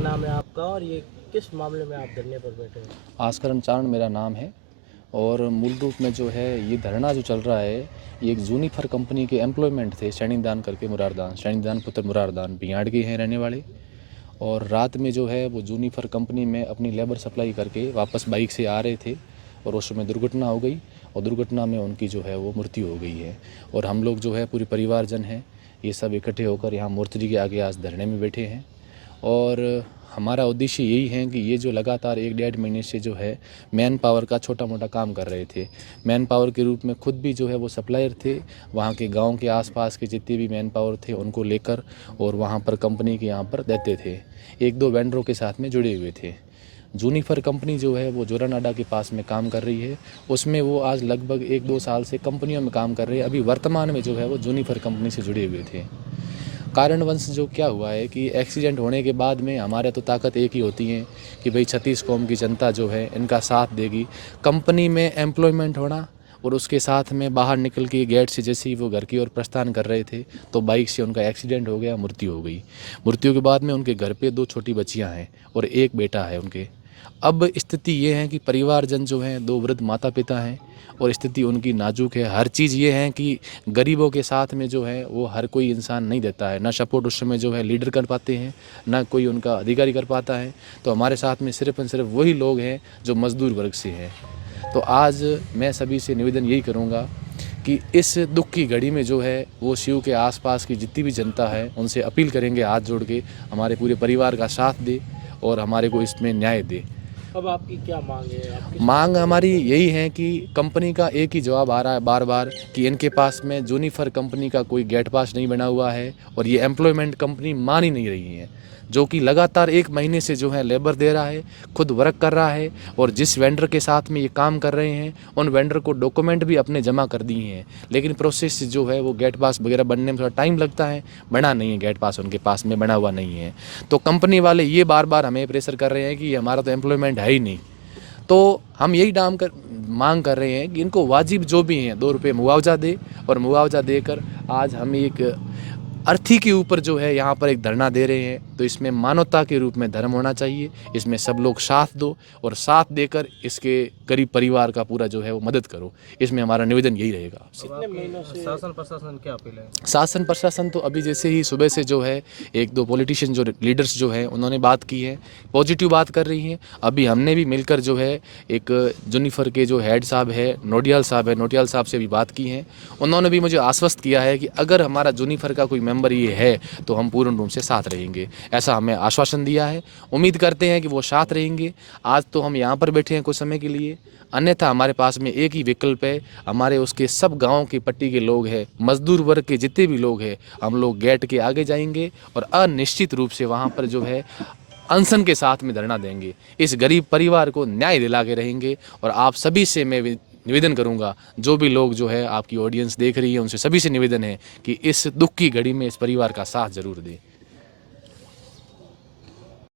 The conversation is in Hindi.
नाम है आपका और ये किस मामले में आप धरने पर बैठे हैं? आस्करण चारण मेरा नाम है और मूल रूप में जो है ये धरना जो चल रहा है ये एक जूनिफर कंपनी के एम्प्लॉयमेंट थे शनिदान करके मुरारदान शनिदान पुत्र मुरारदान बिहाड़ के हैं रहने वाले। और रात में जो है वो जूनिफर कंपनी में अपनी लेबर सप्लाई करके वापस बाइक से आ रहे थे और उस समय दुर्घटना हो गई और दुर्घटना में उनकी जो है वो मृत्यु हो गई है। और हम लोग जो है पूरे परिवारजन हैं ये सब इकट्ठे होकर यहाँ मूर्ति जी के आगे आज धरने में बैठे हैं। और हमारा उद्देश्य यही है कि ये जो लगातार 1-1.5 महीने से जो है मैन पावर का छोटा मोटा काम कर रहे थे, मैन पावर के रूप में खुद भी जो है वो सप्लायर थे, वहाँ के गांव के आसपास के जितने भी मैन पावर थे उनको लेकर और वहाँ पर कंपनी के यहाँ पर देते थे। 1-2 वेंडरों के साथ में जुड़े हुए थे। जूनिफर कंपनी जो है वो जोरानाडा के पास में काम कर रही है, उसमें वो आज लगभग 1-2 साल से कंपनियों में काम कर रहे हैं। अभी वर्तमान में जो है वो जूनिफर कंपनी से जुड़े हुए थे। कारणवश जो क्या हुआ है कि एक्सीडेंट होने के बाद में हमारे तो ताकत एक ही होती है कि भाई 36 कौम की जनता जो है इनका साथ देगी। कंपनी में एम्प्लॉयमेंट होना और उसके साथ में बाहर निकल के गेट से जैसे ही वो घर की ओर प्रस्थान कर रहे थे तो बाइक से उनका एक्सीडेंट हो गया, मृत्यु हो गई। मृत्यु के बाद में उनके घर पे 2 छोटी बच्चियां हैं और 1 बेटा है उनके। अब स्थिति ये है कि परिवारजन जो हैं 2 वृद्ध माता पिता हैं और स्थिति उनकी नाजुक है। हर चीज़ ये है कि गरीबों के साथ में जो है वो हर कोई इंसान नहीं देता है, ना सपोर्ट उस समय जो है लीडर कर पाते हैं, ना कोई उनका अधिकारी कर पाता है। तो हमारे साथ में सिर्फ और सिर्फ वही लोग हैं जो मजदूर वर्ग से हैं। तो आज मैं सभी से निवेदन यही करूँगा कि इस दुख की घड़ी में जो है वो शिव के आसपास की जितनी भी जनता है उनसे अपील करेंगे हाथ जोड़ के हमारे पूरे परिवार का साथ दे और हमारे को इसमें न्याय दे। अब आपकी क्या मांग है? आप किस मांग हमारी यही है कि कंपनी का एक ही जवाब आ रहा है बार बार कि इनके पास में जूनिफर कंपनी का कोई गेट पास नहीं बना हुआ है और ये एम्प्लॉयमेंट कंपनी मान ही नहीं रही है, जो कि लगातार 1 महीने से जो है लेबर दे रहा है, खुद वर्क कर रहा है और जिस वेंडर के साथ में ये काम कर रहे हैं उन वेंडर को डॉक्यूमेंट भी अपने जमा कर दिए हैं, लेकिन प्रोसेस जो है वो गेट पास वगैरह बनने में थोड़ा टाइम लगता है, बना नहीं है गेट पास, उनके पास में बना हुआ नहीं है। तो कंपनी वाले ये बार बार हमें प्रेशर कर रहे हैं कि हमारा तो एम्प्लॉयमेंट है ही नहीं। तो हम यही मांग कर रहे हैं कि इनको वाजिब जो भी हैं 2 रुपये मुआवजा दे और मुआवजा देकर आज हम एक अर्थी के ऊपर जो है यहाँ पर एक धरना दे रहे हैं। तो इसमें मानवता के रूप में धर्म होना चाहिए, इसमें सब लोग साथ दो और साथ देकर इसके गरीब परिवार का पूरा जो है वो मदद करो। इसमें हमारा निवेदन यही रहेगा। कितने महीनों से शासन प्रशासन क्या अपील है? शासन प्रशासन तो अभी जैसे ही सुबह से जो है 1-2 पॉलिटिशियन जो लीडर्स जो हैं उन्होंने बात की है, पॉजिटिव बात कर रही हैं। अभी हमने भी मिलकर जो है एक जूनिफर के जो हेड साहब है नोटियाल साहब से भी बात की है। उन्होंने भी मुझे आश्वस्त किया है कि अगर हमारा जूनिफर का कोई मेंबर ये है तो हम पूर्ण रूप से साथ रहेंगे, ऐसा हमें आश्वासन दिया है। उम्मीद करते हैं कि वो साथ रहेंगे। आज तो हम यहाँ पर बैठे हैं कुछ समय के लिए, अन्यथा हमारे पास में एक ही विकल्प है, हमारे उसके सब गांव की पट्टी के लोग हैं, मजदूर वर्ग के जितने भी लोग हैं, हम लोग गेट के आगे जाएंगे और अनिश्चित रूप से वहां पर जो है अनशन के साथ में धरना देंगे। इस गरीब परिवार को न्याय दिला के रहेंगे। और आप सभी से मैं निवेदन करूंगा, जो भी लोग जो है आपकी ऑडियंस देख रही है उनसे सभी से निवेदन है कि इस दुख की घड़ी में इस परिवार का साथ जरूर दें।